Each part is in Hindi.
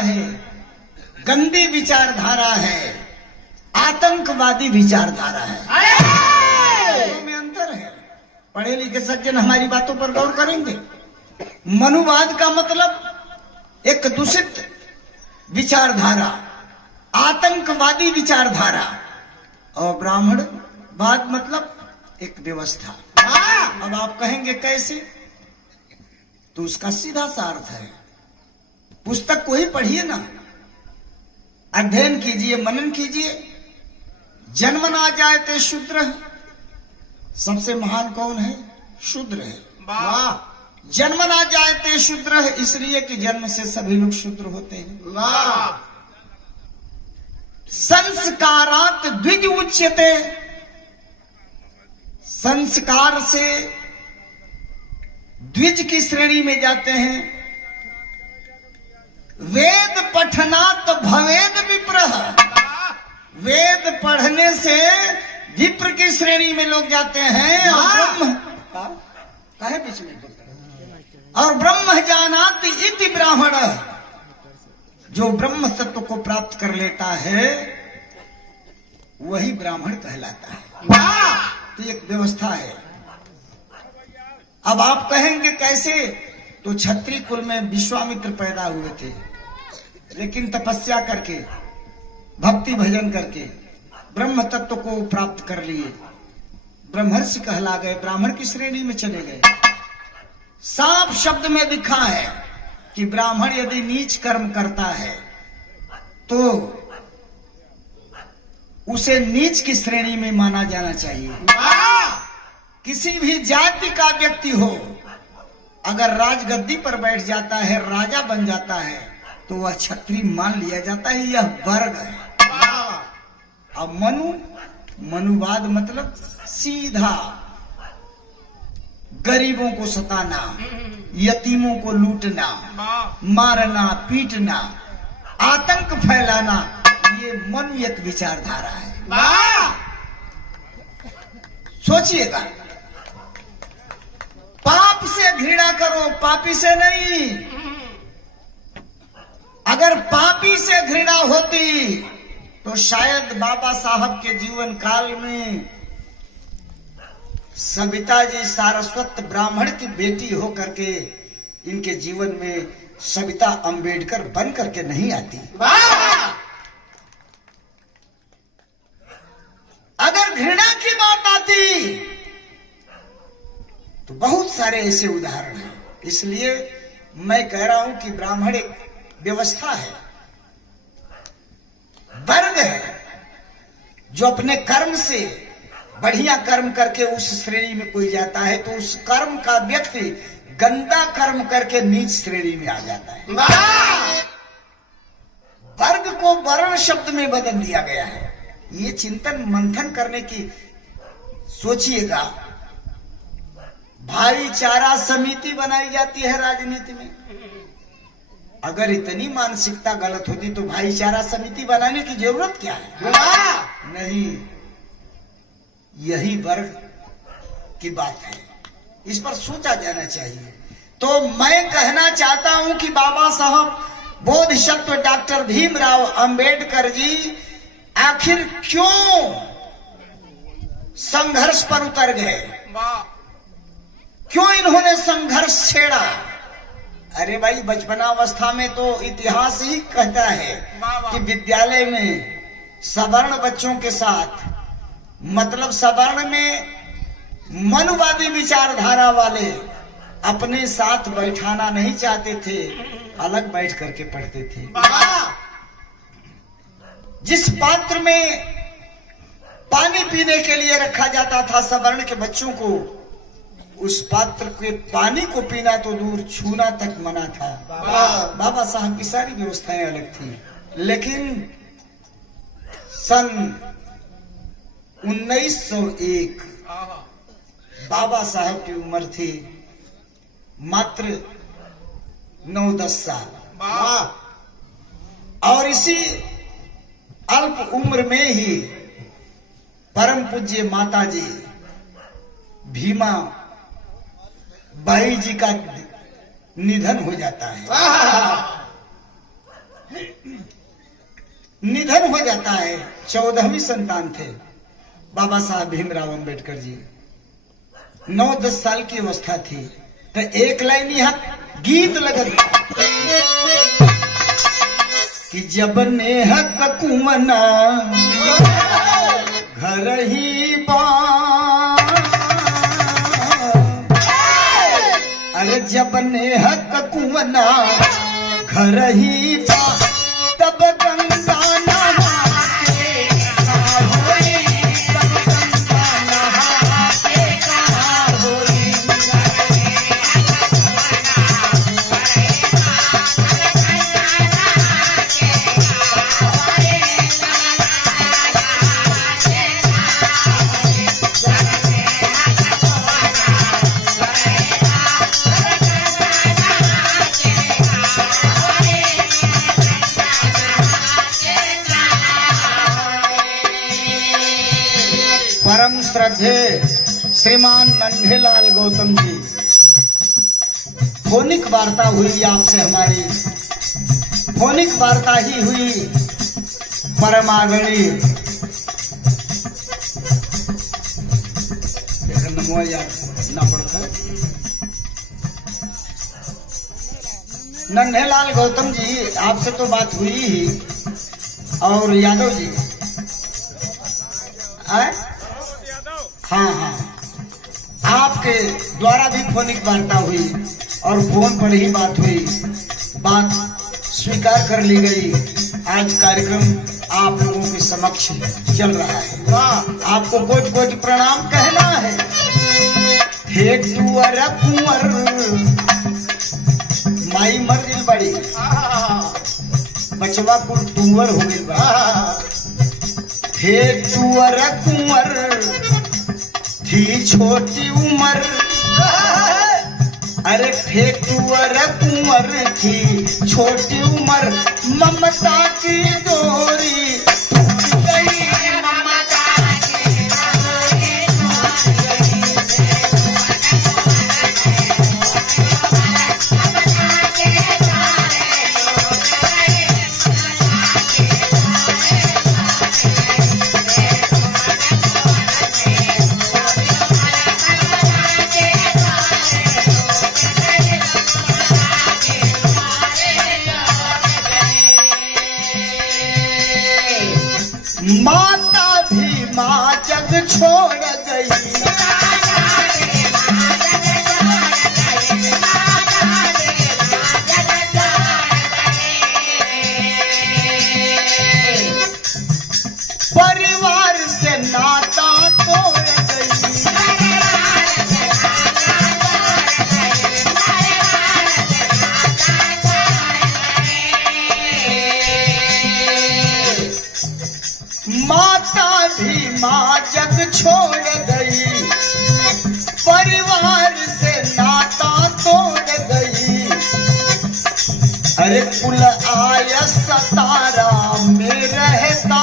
है, गंदी विचारधारा है, आतंकवादी विचारधारा है। दोनों में अंतर है। पढ़े लिखे सज्जन हमारी बातों पर गौर करेंगे। मनुवाद का मतलब एक दूषित विचारधारा, आतंकवादी विचारधारा, और ब्राह्मणवाद मतलब एक व्यवस्था। अब आप कहेंगे कैसे, तो उसका सीधा सा अर्थ है, पुस्तक को ही पढ़िए ना, अध्ययन कीजिए, मनन कीजिए। जन्म ना जाए ते शूद्र है, सबसे महान कौन है? शूद्र है। वाह। जन्म ना जाए ते शूद्र है, इसलिए कि जन्म से सभी लोग शूद्र होते हैं। वाह। संस्कारात द्विज उच्यते, संस्कार से द्विज की श्रेणी में जाते हैं। वेद पठनात् भवेद विप्रः, वेद पढ़ने से विप्र की श्रेणी में लोग जाते हैं। और ब्रह्म काहे बीच में बोलते हैं? और ब्रह्म जानाति इति ब्राह्मण, जो ब्रह्म तत्व को प्राप्त कर लेता है वही ब्राह्मण कहलाता है। तो एक व्यवस्था है। अब आप कहेंगे कैसे, तो क्षत्रिय कुल में विश्वामित्र पैदा हुए थे, लेकिन तपस्या करके, भक्ति भजन करके ब्रह्म तत्व को प्राप्त कर लिए, ब्रह्मर्षि कहला गए, ब्राह्मण की श्रेणी में चले गए। साफ शब्द में लिखा है कि ब्राह्मण यदि नीच कर्म करता है तो उसे नीच की श्रेणी में माना जाना चाहिए। किसी भी जाति का व्यक्ति हो, अगर राजगद्दी पर बैठ जाता है, राजा बन जाता है, तो वह क्षत्रिय मान लिया जाता है। यह वर्ग है। अब मनुवाद मतलब सीधा गरीबों को सताना, यतीमों को लूटना, मारना, पीटना, आतंक फैलाना, ये मनु एक विचारधारा है। सोचिएगा, पाप से घृणा करो, पापी से नहीं। अगर पापी से घृणा होती तो शायद बाबा साहब के जीवन काल में सविता जी सारस्वत ब्राह्मण की बेटी हो करके इनके जीवन में सविता अंबेडकर बन करके नहीं आती। अगर घृणा की बात आती तो बहुत सारे ऐसे उदाहरण हैं। इसलिए मैं कह रहा हूं कि ब्राह्मण एक व्यवस्था है, वर्ग है, जो अपने कर्म से बढ़िया कर्म करके उस श्रेणी में कोई जाता है तो उस कर्म का व्यक्ति गंदा कर्म करके नीच श्रेणी में आ जाता है। वर्ग को वर्ण शब्द में बदल दिया गया है। ये चिंतन मंथन करने की सोचिएगा। भाईचारा समिति बनाई जाती है राजनीति में। अगर इतनी मानसिकता गलत होती तो भाईचारा समिति बनाने की जरूरत क्या है? नहीं, यही वर्ग की बात है, इस पर सोचा जाना चाहिए। तो मैं कहना चाहता हूं कि बाबा साहब बोधिसत्व डॉक्टर भीमराव अंबेडकर जी आखिर क्यों संघर्ष पर उतर गए, क्यों इन्होंने संघर्ष छेड़ा? अरे भाई, बचपनावस्था में तो इतिहास ही कहता है कि विद्यालय में सवर्ण बच्चों के साथ, मतलब सवर्ण में मनुवादी विचारधारा वाले अपने साथ बैठाना नहीं चाहते थे, अलग बैठ करके पढ़ते थे। जिस पात्र में पानी पीने के लिए रखा जाता था सवर्ण के बच्चों को, उस पात्र के पानी को पीना तो दूर, छूना तक मना था। बाबा साहब की सारी व्यवस्थाएं अलग थी। लेकिन सन 1901 बाबा साहब की उम्र थी मात्र 9-10 साल, और इसी अल्प उम्र में ही परम पूज्य माता जी भीमा बाई जी का निधन हो जाता है। निधन हो जाता है। 14वीं संतान थे बाबा साहब भीमराव अंबेडकर जी। 9-10 साल की अवस्था थी तो एक लाइन यहाँ गीत लगल कि जब नेह कुमना घर ही बा, अरे जब नेह कुमना घर ही बा, तब गंगा नहा के कहाँ होई, तब गंगा नहा के कहाँ होई। परम श्रद्धेय श्रीमान नन्हेलाल गौतम जी, फोनिक वार्ता हुई आपसे हमारी, फोनिक वार्ता ही हुई परमागणी। नमो यार ना पड़ता नन्हेलाल गौतम जी आपसे तो बात हुई ही, और यादव जी आए? हाँ हाँ, आपके द्वारा भी फोनिक वार्ता हुई और फोन पर ही बात हुई, बात स्वीकार कर ली गई। आज कार्यक्रम आप लोगों के समक्ष चल रहा है। वाह, आपको कोटि कोटि प्रणाम कहना है। हे तुअर कुंवर माई मर गई बड़ी, बचवा कुल तुअर हो गई बड़ी। हे तुअर कुंवर थी छोटी उम्र, अरे ठेकुअर कुंवर थी छोटी उम्र, ममता की डोरी टूट गई, ममता की डोरी टूट गई। माता भी माँ जग छोड़ गई, परिवार से नाता तोड़ गई, माता भी माँ जग छोड़ गई, परिवार से नाता तोड़ गई। अरे कुल आया सतारा में रहता,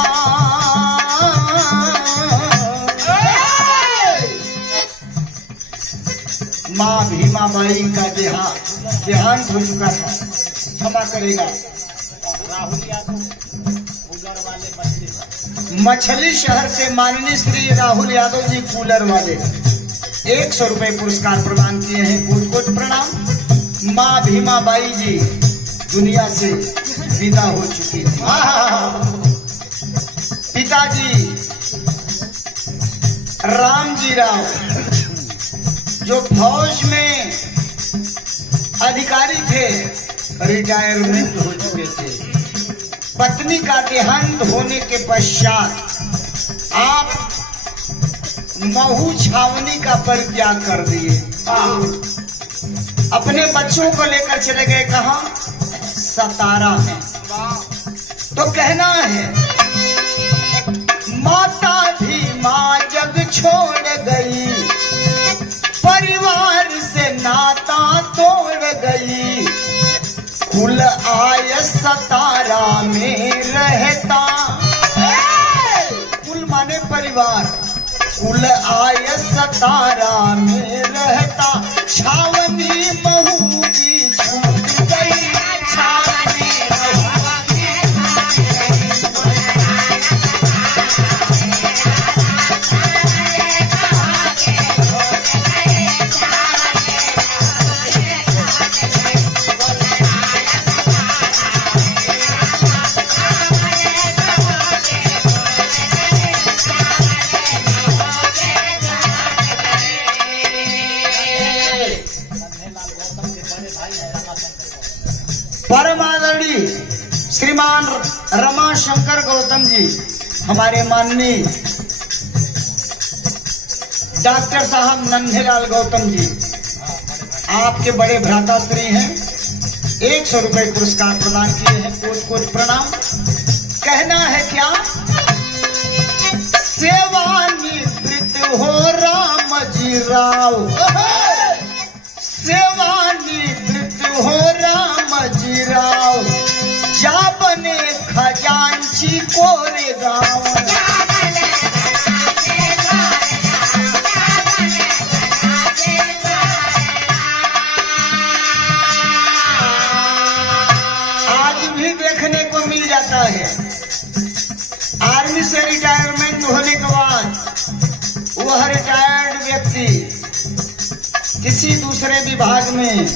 माँ भीमा बाई का देहांत हो चुका था, क्षमा करेगा। राहुल यादव मछली शहर से माननीय श्री राहुल यादव जी कूलर वाले 100 रुपए पुरस्कार प्रदान किए हैं। कोटि कोटि प्रणाम। माँ भीमा बाई जी दुनिया से विदा हो चुकी थी। पिताजी रामजी राव जो फौज में अधिकारी थे, रिटायरमेंट हो चुके थे। पत्नी का देहांत होने के पश्चात आप महू छावनी का परित्याग कर दिए, अपने बच्चों को लेकर चले गए कहाँ? सतारा में। तो कहना है माता भी माँ जग छोड़ गई, परिवार से नाता तोड़ गई, कुल आय सतारा में रहता। कुल माने परिवार, कुल आय सतारा में रहता, छावनी बहू की छूट गई, छावनी बहू की श्रीमान रमाशंकर गौतम जी, हमारे माननीय डॉक्टर साहब नन्हेलाल गौतम जी, आपके बड़े भ्राताश्री हैं, 100 रुपए पुरस्कार प्रदान किए हैं। कोट कोट प्रणाम। कहना है क्या? सेवानिवृत्त हो राम जी राव, सेवानिवृत्त हो राम जी राव, जा बने खजांची कोरे गाँव। देखने को मिल जाता है, आर्मी से रिटायरमेंट होने के बाद वह रिटायर्ड व्यक्ति किसी दूसरे विभाग में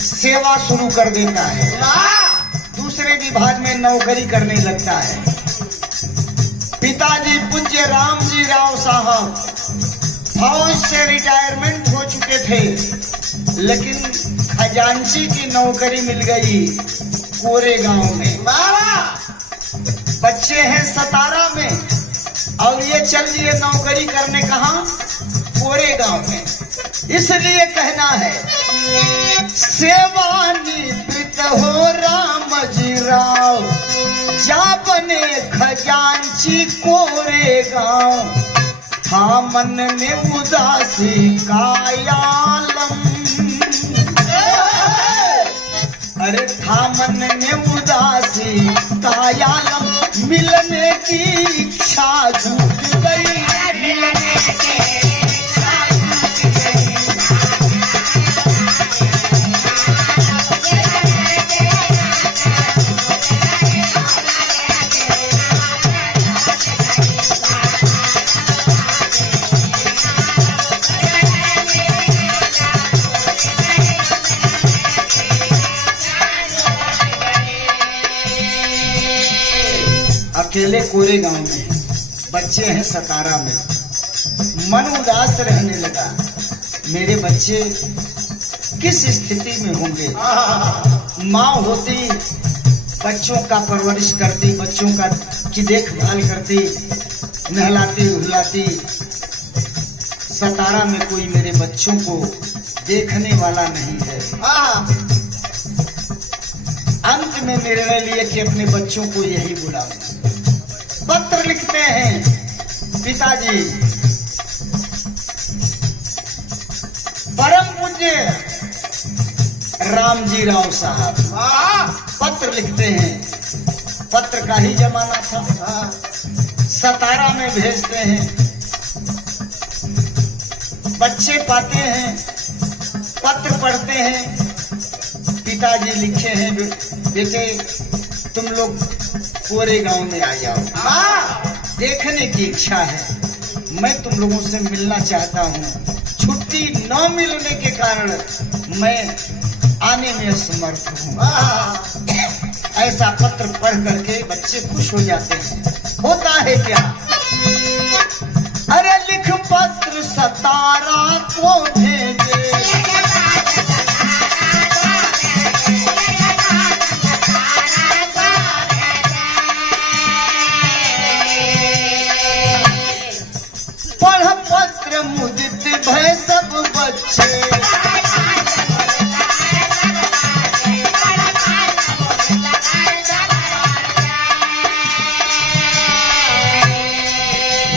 सेवा शुरू कर देता है, दूसरे विभाग में नौकरी करने लगता है। पिताजी पूज्य राम जी राव साहब फौज से रिटायरमेंट हो चुके थे, लेकिन खजांची की नौकरी मिल गई कोरे गांव में। बच्चे हैं सतारा में और ये चल दिए नौकरी करने कहाँ? कोरे गांव में। इसलिए कहना है सेवानिवृत्त हो राम जी राव, जा बने खजांची कोरे गांव, था मन में उदासी कायालम। अरे था मन में उदासी कायालम, मिलने की इच्छा झूठ गई, मिलने की इच्छा झूठ गई। अकेले कोरे गांव में, बच्चे हैं सतारा में, मन उदास रहने लगा। मेरे बच्चे किस स्थिति में होंगे? माँ होती बच्चों का परवरिश करती, बच्चों का की देखभाल करती, नहलाती उहलाती। सतारा में कोई मेरे बच्चों को देखने वाला नहीं है। अंत में निर्णय लिए कि अपने बच्चों को यही बुलाऊं। पत्र लिखते हैं पिताजी, परम पूज्य राम जी राव साहब पत्र लिखते हैं। पत्र का ही जमाना था, सतारा में भेजते हैं। बच्चे पाते हैं, पत्र पढ़ते हैं। पिताजी लिखे हैं, बेटे तुम लोग कोरे गांव में आ जाओ, देखने की इच्छा है, मैं तुम लोगों से मिलना चाहता हूँ। छुट्टी न मिलने के कारण मैं आने में असमर्थ हूँ। ऐसा पत्र पढ़ करके बच्चे खुश हो जाते हैं। होता है क्या? अरे लिख पत्र सतारा को भेजे, पढ़ पत्र मुदित भय सब बच्चे,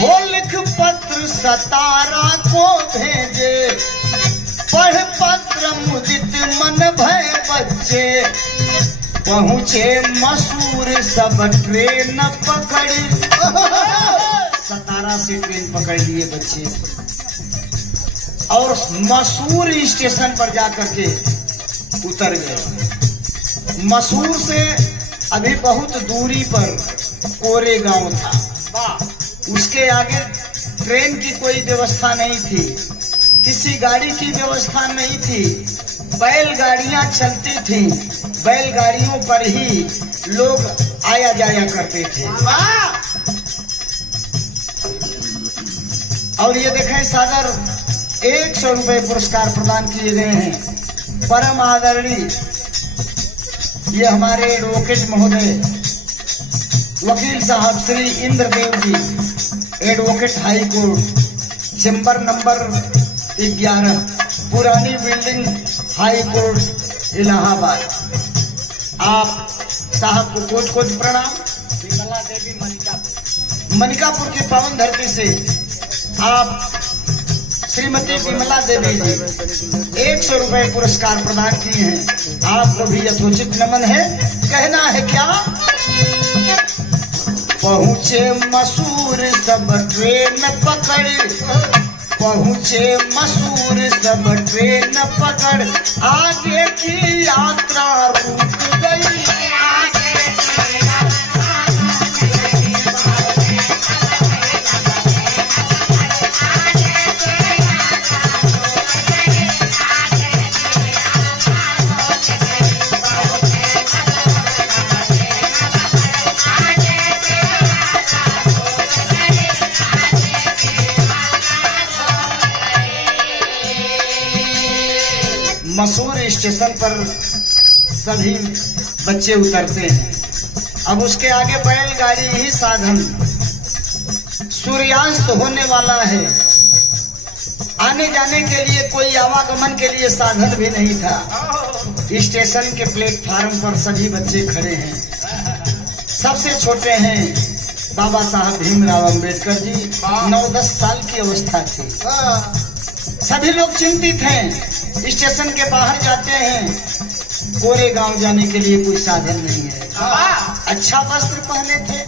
वो लिख पत्र सतारा को भेजे, पढ़ पत्र मुदित मन भय बच्चे, पहुँचे मसूर सब ट्रेन पकड़ी। सतारा से ट्रेन पकड़ लिए बच्चे और मसूर स्टेशन पर जाकर के उतर गए। मसूर से अभी बहुत दूरी पर कोरे गांव था। उसके आगे ट्रेन की कोई व्यवस्था नहीं थी, किसी गाड़ी की व्यवस्था नहीं थी। बैलगाड़ियां चलती थीं, बैलगाड़ियों पर ही लोग आया जाया करते थे। और ये देखें सादर 100 रुपए पुरस्कार प्रदान किए गए हैं परम आदरणीय ये हमारे एडवोकेट महोदय वकील साहब Shri Indradev ji, advocate high court, chamber number 11, पुरानी बिल्डिंग, हाई कोर्ट इलाहाबाद। आप साहब को कोट कोट प्रणाम। विमला देवी मनिकापुर की पावन धरती से आप श्रीमती विमला देवी जी 100 रुपए पुरस्कार प्रदान किए हैं। आपको भी यथोचित नमन है। कहना है क्या? पहुँचे मसूर सब ट्रेन पकड़, पहुँचे मसूर सब ट्रेन पकड़, आगे की यात्रा रुक गई। मसूर स्टेशन पर सभी बच्चे उतरते हैं। अब उसके आगे बैलगाड़ी ही साधन। सूर्यास्त होने वाला है। आने जाने के लिए कोई आवागमन के लिए साधन भी नहीं था। स्टेशन के प्लेटफार्म पर सभी बच्चे खड़े हैं। सबसे छोटे हैं बाबा साहब भीमराव अंबेडकर जी। 9-10 साल की अवस्था थी। सभी लोग चिंतित हैं। स्टेशन के बाहर जाते हैं, कोरे गांव जाने के लिए कोई साधन नहीं है। अच्छा वस्त्र पहने थे,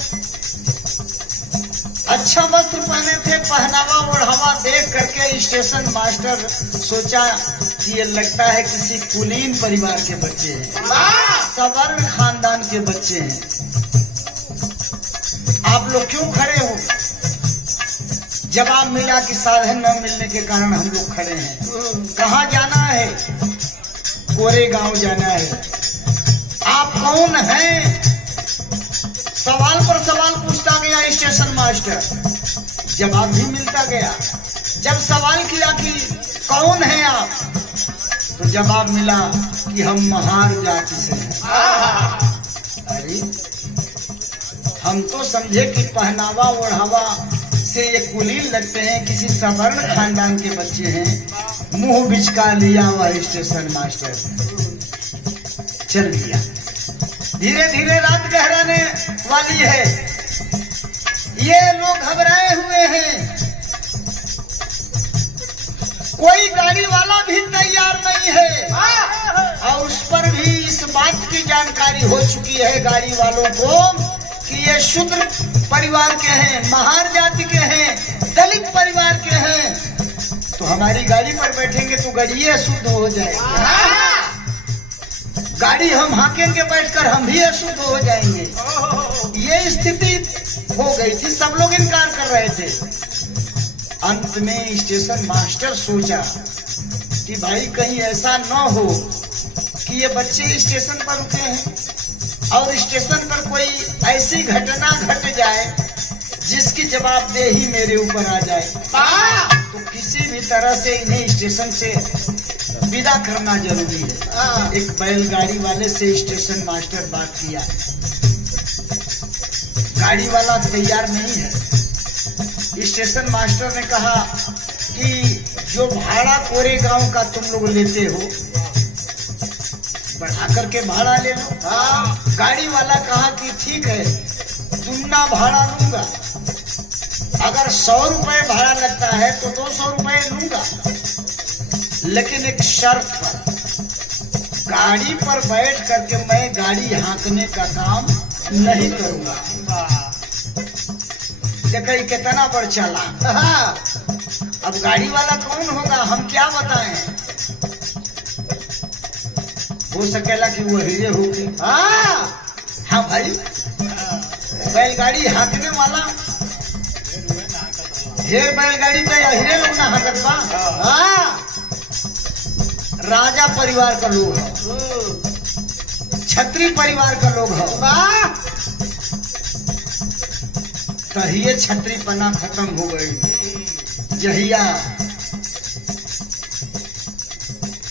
अच्छा वस्त्र पहने थे। पहनावा ओढ़ावा देख करके स्टेशन मास्टर सोचा कि ये लगता है किसी कुलीन परिवार के बच्चे हैं, सवर्ण खानदान के बच्चे हैं। आप लोग क्यों खड़े हो? जवाब मिला कि साधन न मिलने के कारण हम लोग खड़े हैं। कहाँ जाना है? कोरे गांव जाना है। आप कौन हैं? सवाल पर सवाल पूछता गया स्टेशन मास्टर, जवाब भी मिलता गया। जब सवाल किया कि कौन है आप, तो जवाब मिला कि हम महार जाति से हैं। अरे हम तो समझे कि पहनावा ओढ़ावा से ये कुलीन लगते हैं, किसी सवर्ण खानदान के बच्चे हैं। मुंह बिचका लिया वह स्टेशन मास्टर, चल दिया। धीरे धीरे रात गहराने वाली है। ये लोग घबराए हुए हैं। कोई गाड़ी वाला भी तैयार नहीं है। और उस पर भी इस बात की जानकारी हो चुकी है गाड़ी वालों को कि ये शूद्र परिवार के हैं, महार जाति के हैं, दलित परिवार के हैं। तो हमारी गाड़ी पर बैठेंगे तो गाड़ी अशुद्ध हो जाएगी। गाड़ी हम हाकेंगे बैठकर, हम भी अशुद्ध हो जाएंगे। ये स्थिति हो गई थी। सब लोग इनकार कर रहे थे। अंत में स्टेशन मास्टर सोचा कि भाई कहीं ऐसा न हो कि ये बच्चे स्टेशन पर रुके हैं और स्टेशन पर कोई ऐसी घटना घट जाए जिसकी जवाबदेही मेरे ऊपर आ जाए। तो किसी भी तरह से इन्हें स्टेशन से विदा करना जरूरी है। एक बैलगाड़ी वाले से स्टेशन मास्टर बात किया। गाड़ी वाला तैयार नहीं है। स्टेशन मास्टर ने कहा कि जो भाड़ा कोरे गांव का तुम लोग लेते हो, बढ़ा करके भाड़ा ले लो। गाड़ी वाला कहा कि ठीक है, दुगना भाड़ा लूंगा। अगर 100 रुपए भाड़ा लगता है तो 200 रुपए लूंगा, लेकिन एक शर्त पर। गाड़ी पर बैठ करके मैं गाड़ी हाँकने का काम नहीं करूंगा। देखिए कितना बड़ चाला। अब गाड़ी वाला कौन होगा, हम क्या बताएं? हो सकेला कि वो हीरे होके। हाँ भाई, बैलगाड़ी हाँकने वाला ढेर बैलगाड़ी पे हीरे लोग ना हाँकत बा। राजा परिवार का लोग है, छत्री परिवार का लोग है। तहिए छत्री पना खत्म हो गई। जहिया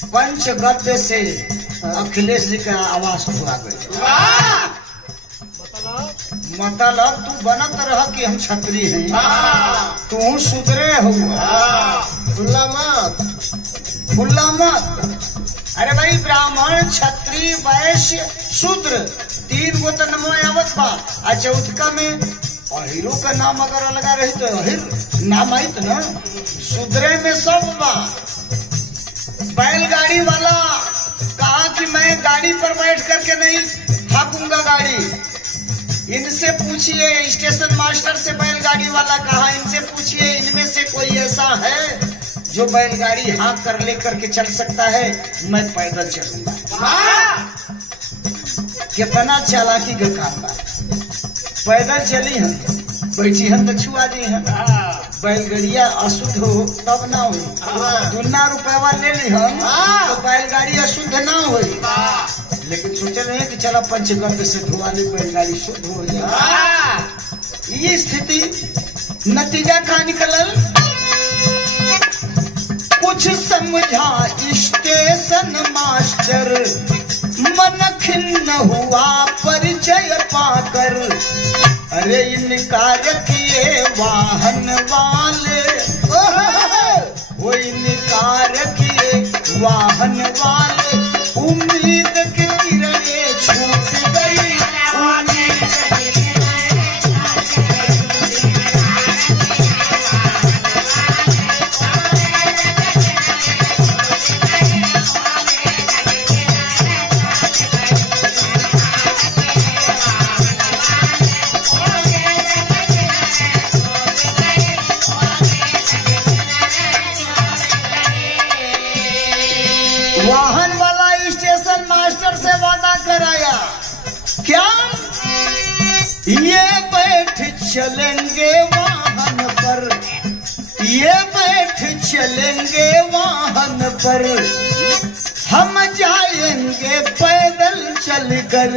पंचगव्य से अखिलेश जी का आवाज हुआ गई। मतलब तू बनत रह कि हम क्षत्रिय हैं, तू सुधरे हुआ खुला मत। अरे भाई ब्राह्मण क्षत्रिय वैश्य शूद्र 3 गो तो नमो आवत बा। आ चौथका में अहिरो का नाम अगर लगा रही तो अहिर नाम आई तो ना सुधरे में सब बा। बैलगाड़ी वाला कहा कि मैं गाड़ी पर बैठ करके नहीं हाँकूंगा गाड़ी। इनसे पूछिए, स्टेशन मास्टर से बैलगाड़ी वाला कहा, इनसे पूछिए इनमें से कोई ऐसा है जो बैलगाड़ी हाँक कर लेकर के चल सकता है। मैं पैदल चलूंगा। कितना चालाकी का काम बा। पैदल चली हम, बैठी हम तो छुआ दी हम। बैलगाड़िया अशुद्ध हो तब ना हो। 2 रुपया ले ली हम तो बैलगाड़ी अशुद्ध ना हो। लेकिन सोच रहे हैं कि चला पंचगव्य से धुआ ले बैलगाड़ी शुद्ध हो जाए। ये स्थिति नतीजा का निकलल कुछ समझा स्टेशन मास्टर, मन खिन्न हुआ परिचय पाकर। अरे इनकार किए वाहन वाले, वो इनकार किए वाहन वाले। उम्मीद की किरणें छूट गई, वाहन वाला स्टेशन मास्टर से वादा कराया क्या ये बैठ चलेंगे वाहन पर, ये बैठ चलेंगे वाहन पर, हम जाएंगे पैदल चलकर।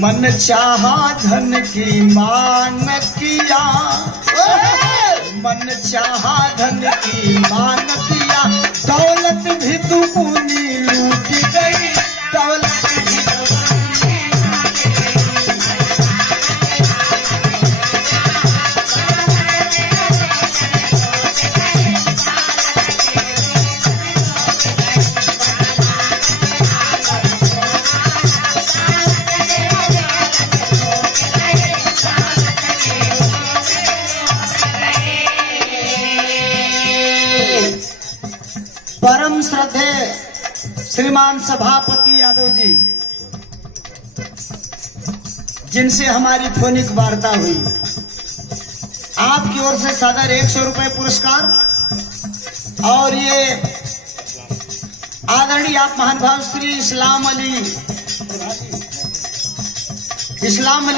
मन चाहा धन की मान किया, मन चाहा धन की मान किया। दौलत भी दुगुनी लूट गई, दौलत भी परम श्रद्धेय श्रीमान सभापति यादव जी, जिनसे हमारी फोनिक वार्ता हुई, आपकी ओर से सादर 100 रुपए पुरस्कार। और ये आदरणीय आप महान भाव श्री इस्लाम अली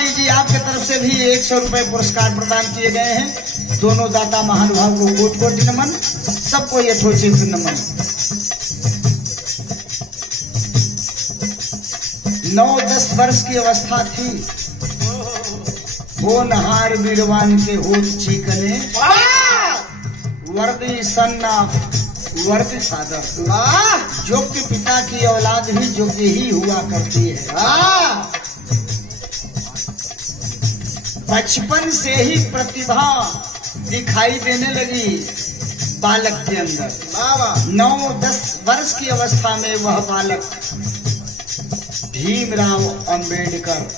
जी, आपके तरफ से भी 100 रुपए पुरस्कार प्रदान किए गए हैं। दोनों दाता महानुभाव को कोटि कोटि नमन, सबको यथोचित नमन। 9-10 वर्ष की अवस्था थी, होनहार वीरवान के होत चीकने, वर्दी सन्ना वर्दी सादर। योग्य पिता की औलाद भी योग्य ही हुआ करती है। बचपन से ही प्रतिभा दिखाई देने लगी बालक के अंदर। 9-10 वर्ष की अवस्था में वह बालक भीमराव अंबेडकर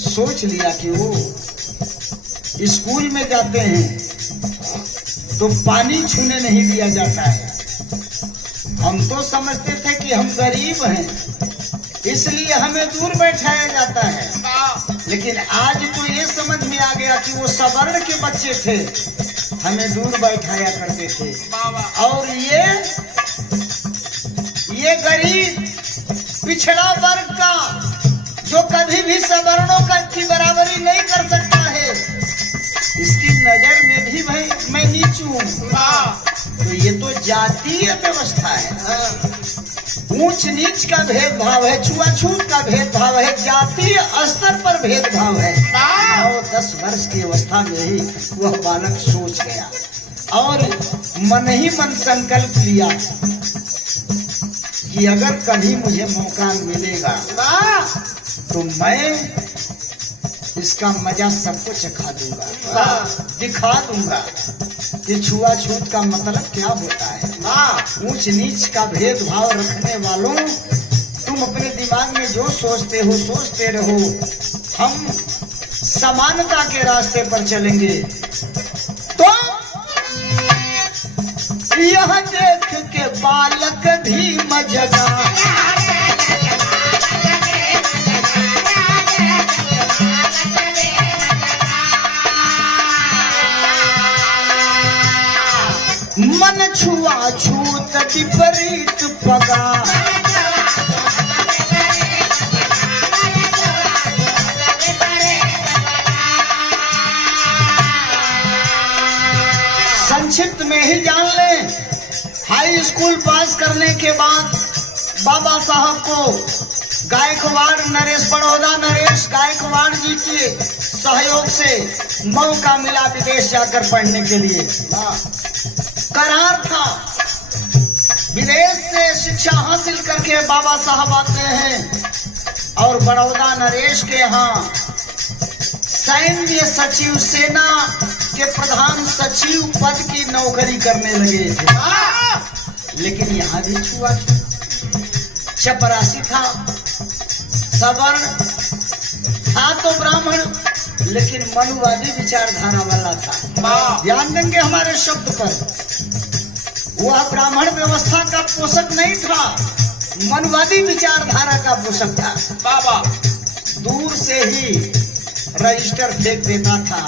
सोच लिया कि वो स्कूल में जाते हैं तो पानी छूने नहीं दिया जाता है। हम तो समझते थे कि हम गरीब हैं इसलिए हमें दूर बैठाया जाता है, लेकिन आज तो ये समझ में आ गया कि वो सवर्ण के बच्चे थे, हमें दूर बैठाया करते थे। और ये गरीब पिछड़ा वर्ग का जो कभी भी सवर्णों की बराबरी नहीं कर सकता है, इसकी नजर में भी भाई मैं नीच हूँ। तो ये तो जातीय व्यवस्था है, ऊंच नीच का भेदभाव है, छुआछूत का भेदभाव है, जातीय स्तर पर भेदभाव है। 9-10 वर्ष की अवस्था में ही वह बालक सोच गया और मन ही मन संकल्प लिया कि अगर कभी मुझे मौका मिलेगा तो मैं इसका मजा सबको चखा दूंगा, दिखा दूंगा कि छुआछूत का मतलब क्या होता है। ऊंच नीच का भेदभाव रखने वालों, तुम अपने दिमाग में जो सोचते हो सोचते रहो, हम समानता के रास्ते पर चलेंगे। तो यह देख के बालक भी मजगा, मन छुआछूत विपरीत पगा, संक्षिप्त में ही जान लें, हाई स्कूल पास करने के बाद बाबा साहब को गायकवाड़ नरेश, बड़ौदा नरेश गायकवाड़ जी के सहयोग से मौका मिला विदेश जाकर पढ़ने के लिए। करार था, विदेश से शिक्षा हासिल करके बाबा साहब आते हैं और बड़ौदा नरेश के यहाँ सैन्य सचिव, सेना के प्रधान सचिव पद की नौकरी करने लगे थे। लेकिन यहाँ भी छुआ, चपरासी था, सवर्ण था तो ब्राह्मण, लेकिन मनुवादी विचारधारा वाला था। ध्यान देंगे हमारे शब्द पर, वह ब्राह्मण व्यवस्था का पोषक नहीं था, मनवादी विचारधारा का पोषक था। बाबा दूर से ही रजिस्टर फेंक देता था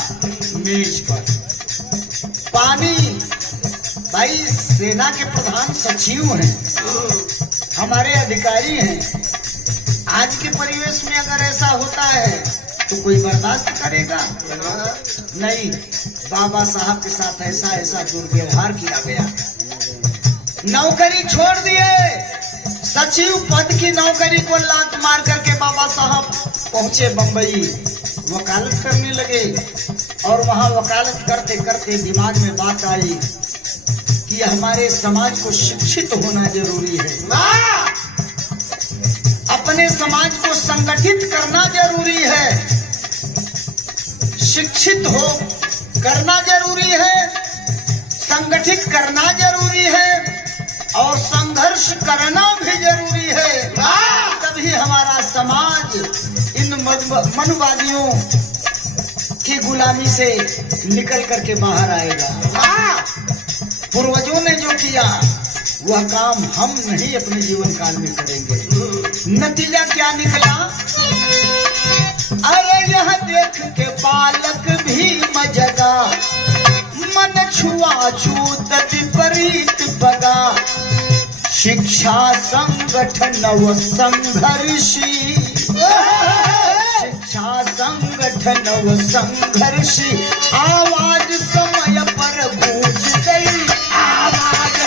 मेज पर। पानी, भाई सेना के प्रधान सचिव हैं, हमारे अधिकारी हैं, आज के परिवेश में अगर ऐसा होता है तो कोई बर्दाश्त करेगा नहीं। बाबा साहब के साथ ऐसा दुर्व्यवहार किया गया, नौकरी छोड़ दिए, सचिव पद की नौकरी को लात मार करके बाबा साहब पहुंचे बंबई, वकालत करने लगे। और वहां वकालत करते करते दिमाग में बात आई कि हमारे समाज को शिक्षित होना जरूरी है, अपने समाज को संगठित करना जरूरी है, शिक्षित हो करना जरूरी है, संगठित करना जरूरी है और संघर्ष करना भी जरूरी है। तभी हमारा समाज इन मनुवादियों की गुलामी से निकल करके बाहर आएगा। पूर्वजों ने जो किया वह काम हम नहीं अपने जीवन काल में करेंगे। नतीजा क्या निकला? अरे यह देख के बालक भी मजगा, मन छुआछूत विपरीत बगा, शिक्षा संगठन व संघर्षी, शिक्षा संगठन व संघर्षी, आवाज समय पर गूंज गई, आवाज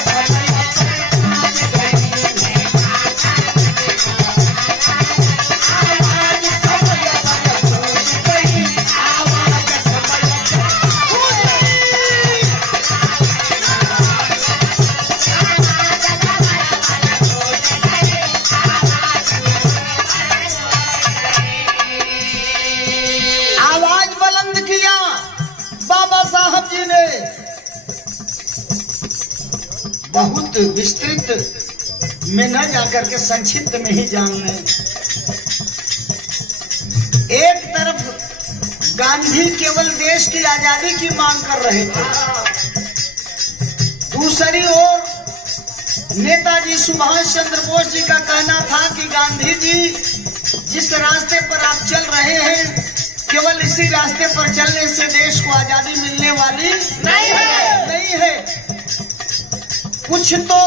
बहुत विस्तृत में न जाकर के संक्षिप्त में ही जान लें। एक तरफ गांधी केवल देश की आजादी की मांग कर रहे थे, दूसरी ओर नेताजी सुभाष चंद्र बोस जी का कहना था कि गांधी जी जिस रास्ते पर आप चल रहे हैं केवल इसी रास्ते पर चलने से देश को आजादी मिलने वाली नहीं है, कुछ तो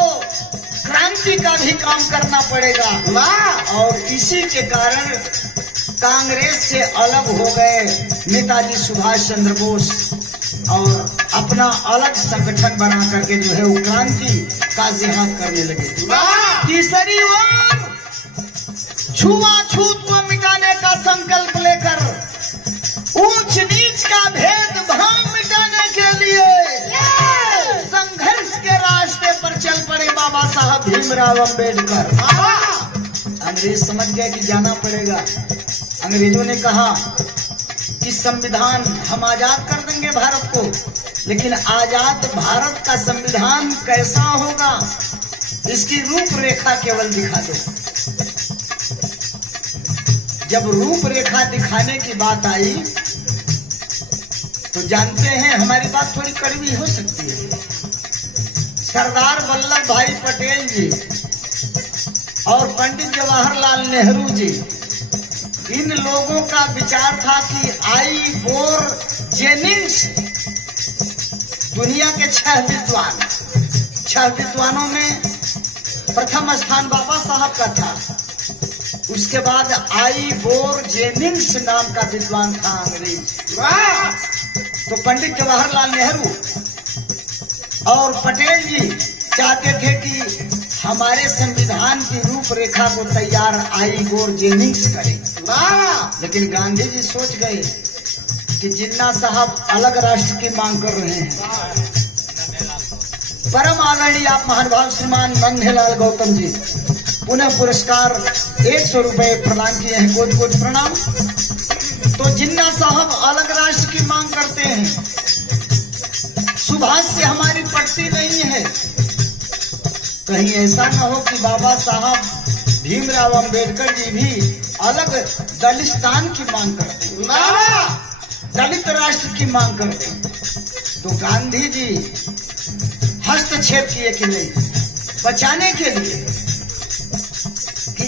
क्रांति का भी काम करना पड़ेगा। और इसी के कारण कांग्रेस से अलग हो गए नेताजी सुभाष चंद्र बोस और अपना अलग संगठन बना करके जो है वो क्रांति का जिहाद करने लगे। तीसरी ओर छुआछूत को मिटाने का संकल्प लेकर ऊंच नीच का भेदभाव मिटाने के लिए संघर्ष के रास्ते पर चल पड़े। बाबा साहब भीमराव अंबेडकर। अंग्रेज समझ गए कि जाना पड़ेगा। अंग्रेजों ने कहा कि संविधान हम आजाद कर देंगे भारत को, लेकिन आजाद भारत का संविधान कैसा होगा इसकी रूपरेखा केवल दिखा दो। जब रूपरेखा दिखाने की बात आई तो जानते हैं हमारी बात थोड़ी कड़वी हो सकती है। सरदार वल्लभ भाई पटेल जी और पंडित जवाहरलाल नेहरू जी, इन लोगों का विचार था कि आई बोर जेनिंग्स दुनिया के 6 विद्वानों में प्रथम स्थान बाबा साहब का था। उसके बाद आई बोर जेनिंग्स नाम का विद्वान था अंग्रेज। तो पंडित जवाहरलाल नेहरू और पटेल जी चाहते थे कि हमारे संविधान की रूपरेखा को तैयार आई बोर जेनिंग्स करे। लेकिन गांधी जी सोच गए कि जिन्ना साहब अलग राष्ट्र की मांग कर रहे हैं। परम आदरणीय आप महानुभाव श्रीमान नन्हेलाल गौतम जी पुनः पुरस्कार 100 रुपए प्रदान किए हैं। कोटि कोटि प्रणाम। तो जिन्ना साहब अलग राष्ट्र की मांग करते हैं, सुभाष से हमारी पटती नहीं है। कहीं ऐसा न हो कि बाबा साहब भीमराव अंबेडकर जी भी अलग दलिस्तान की मांग करते हैं, दलित राष्ट्र की मांग करते हैं। तो गांधी जी हस्तक्षेप किए कि नहीं, बचाने के लिए कि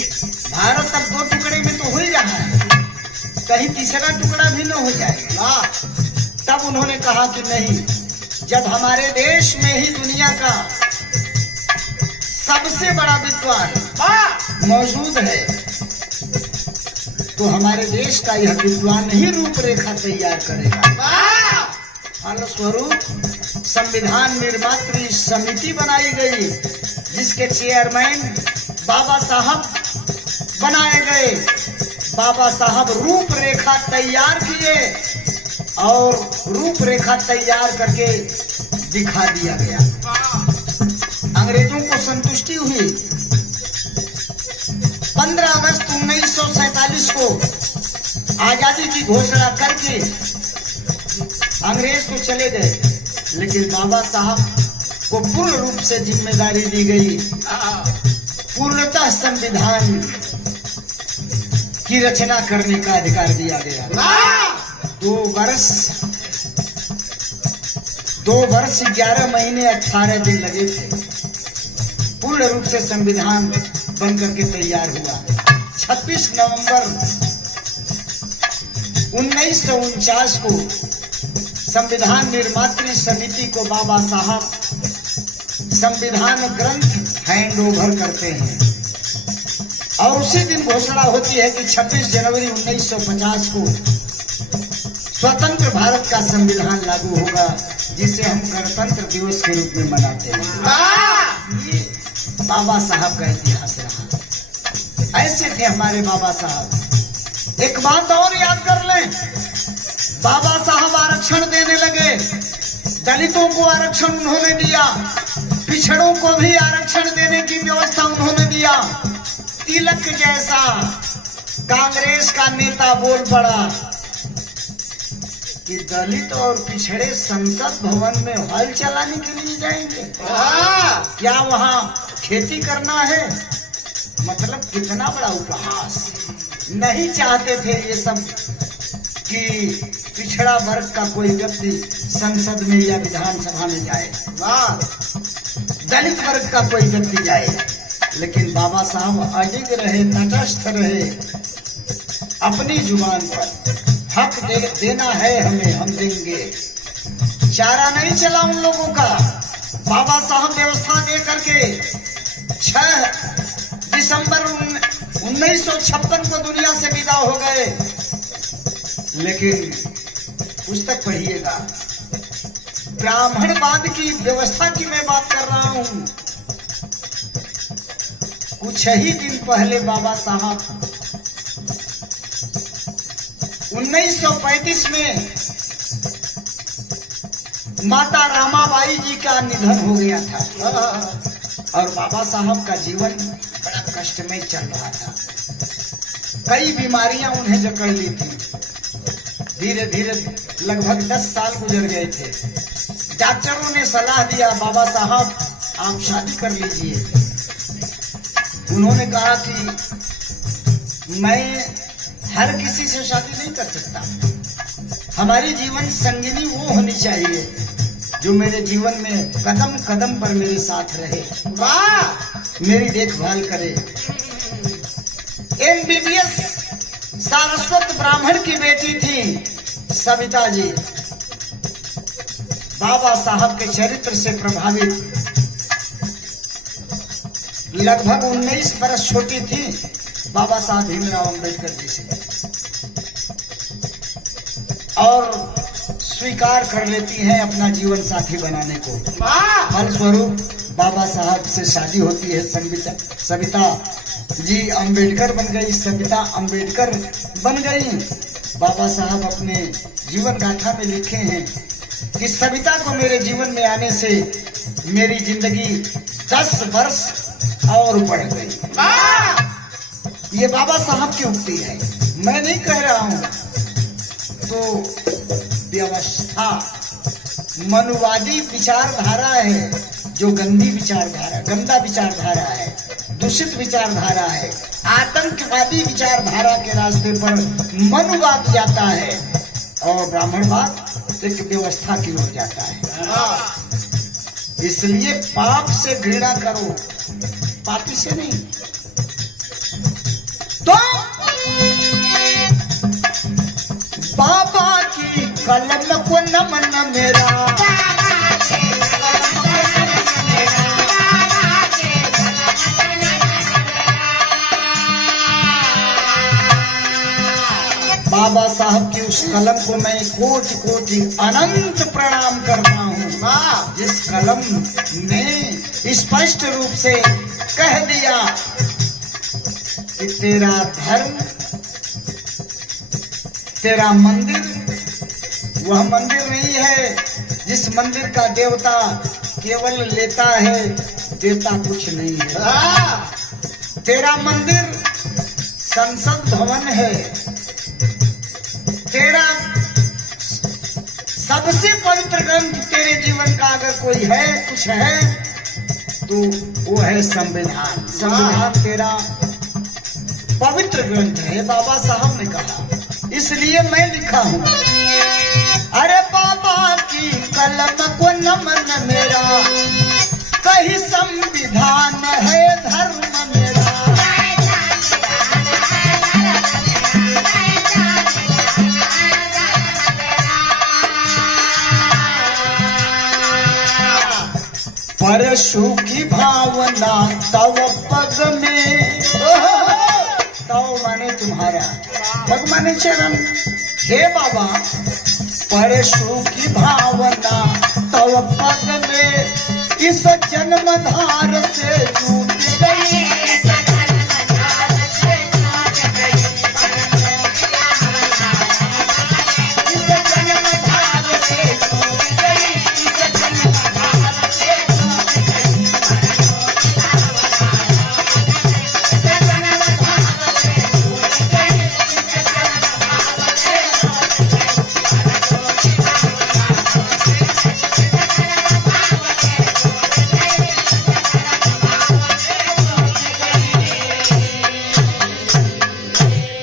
भारत अब 2 टुकड़े में तो हो ही रहा है, कहीं तीसरा टुकड़ा भी न हो जाएगा। तब उन्होंने कहा कि नहीं, जब हमारे देश में ही दुनिया का सबसे बड़ा विद्वान मौजूद है तो हमारे देश का यह विद्वान ही रूपरेखा तैयार करेगा। फलस्वरूप संविधान निर्मात्री समिति बनाई गई, जिसके चेयरमैन बाबा साहब बनाए गए। बाबा साहब रूपरेखा तैयार किए और रूपरेखा तैयार करके दिखा दिया गया। अंग्रेजों को संतुष्टि हुई। 15 अगस्त 1947 को आजादी की घोषणा करके अंग्रेज तो चले गए, लेकिन बाबा साहब को पूर्ण रूप से जिम्मेदारी दी गई। पूर्णतः संविधान की रचना करने का अधिकार दिया गया। 2 वर्ष 11 महीने 18 दिन लगे थे। पूर्ण रूप से संविधान बनकर के तैयार हुआ। 26 नवंबर 1949 को संविधान निर्मात्री समिति को बाबा साहब संविधान ग्रंथ हैंड ओवर करते हैं और उसी दिन घोषणा होती है कि 26 जनवरी 1950 को स्वतंत्र भारत का संविधान लागू होगा, जिसे हम गणतंत्र दिवस के रूप में मनाते हैं। ये बाबा साहब का इतिहास रहा। ऐसे थे हमारे बाबा साहब। एक बात और याद कर लें, बाबा साहब आरक्षण देने लगे। दलितों को आरक्षण उन्होंने दिया, पिछड़ों को भी आरक्षण देने की व्यवस्था उन्होंने दिया। तिलक जैसा कांग्रेस का नेता बोल पड़ा कि दलित और पिछड़े संसद भवन में हल चलाने के लिए जाएंगे। क्या वहां खेती करना है? मतलब कितना बड़ा उपहास। नहीं चाहते थे ये सब कि पिछड़ा वर्ग का कोई व्यक्ति संसद में या विधानसभा में जाए, दलित वर्ग का कोई व्यक्ति जाए। लेकिन बाबा साहब अडिग रहे, तटस्थ रहे, अपनी जुबान पर हक देना है हमें, हम देंगे। चारा नहीं चला उन लोगों का। बाबा साहब व्यवस्था दे करके 6 दिसंबर 1956 को दुनिया से विदा हो गए। लेकिन पुस्तक पढ़िएगा, ब्राह्मणवाद की व्यवस्था की मैं बात कर रहा हूं। कुछ ही दिन पहले बाबा साहब 1935 में माता रामाबाई जी का निधन हो गया था। और बाबा साहब का जीवन बड़ा कष्टमय चल रहा था। कई बीमारियां उन्हें जकड़ ली थी। धीरे धीरे लगभग 10 साल गुजर गए थे। डॉक्टरों ने सलाह दिया, बाबा साहब आप शादी कर लीजिए। उन्होंने कहा कि मैं हर किसी से शादी नहीं कर सकता। हमारी जीवन संगिनी वो होनी चाहिए जो मेरे जीवन में कदम कदम पर मेरे साथ रहे, वाह, मेरी देखभाल करे। MBBS सारस्वत ब्राह्मण की बेटी थी सविता जी। बाबा साहब के चरित्र से प्रभावित, लगभग 19 वर्ष छोटी थी बाबा साहब भीमराव अंबेडकर जी से, और स्वीकार कर लेती हैं अपना जीवन साथी बनाने को। फलस्वरूप बाबा साहब से शादी होती है। सविता जी अंबेडकर बन गई, सविता अंबेडकर बन गई। बाबा साहब अपने जीवन गाथा में लिखे हैं कि सविता को मेरे जीवन में आने से मेरी जिंदगी 10 वर्ष और बढ़ गई। ये बाबा साहब की उक्ति है, मैं नहीं कह रहा हूं। तो व्यवस्था मनुवादी विचारधारा है, जो गंदा विचारधारा है, दूषित विचारधारा है। आतंकवादी विचारधारा के रास्ते पर मनुवाद जाता है और ब्राह्मणवाद एक व्यवस्था की ओर जाता है। इसलिए पाप से घृणा करो, पापी से नहीं। तो बाबा की कलम को नमन मेरा, बाबा साहब की उस कलम को मैं कोटि कोटि अनंत प्रणाम करता हूँ, जिस कलम ने स्पष्ट रूप से कह दिया कि तेरा धर्म, तेरा मंदिर वह मंदिर नहीं है जिस मंदिर का देवता केवल लेता है, देता कुछ नहीं है। तेरा मंदिर संसद भवन है। तेरा सबसे पवित्र ग्रंथ तेरे जीवन का अगर कोई है, कुछ है, तो वो है संविधान। संविधान तेरा पवित्र ग्रंथ है, बाबा साहब ने कहा। इसलिए मैं लिखा हूं, अरे बाबा की कलम को नमन मेरा, कहीं संविधान है धर्म मेरा। परशु की भावना तव पग में, तव माने तुम्हारा, पग माने चरण। हे बाबा, परशु की भावना तव पग में, इस जन्मधार से छूट गई।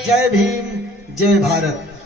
जय भीम, जय भारत।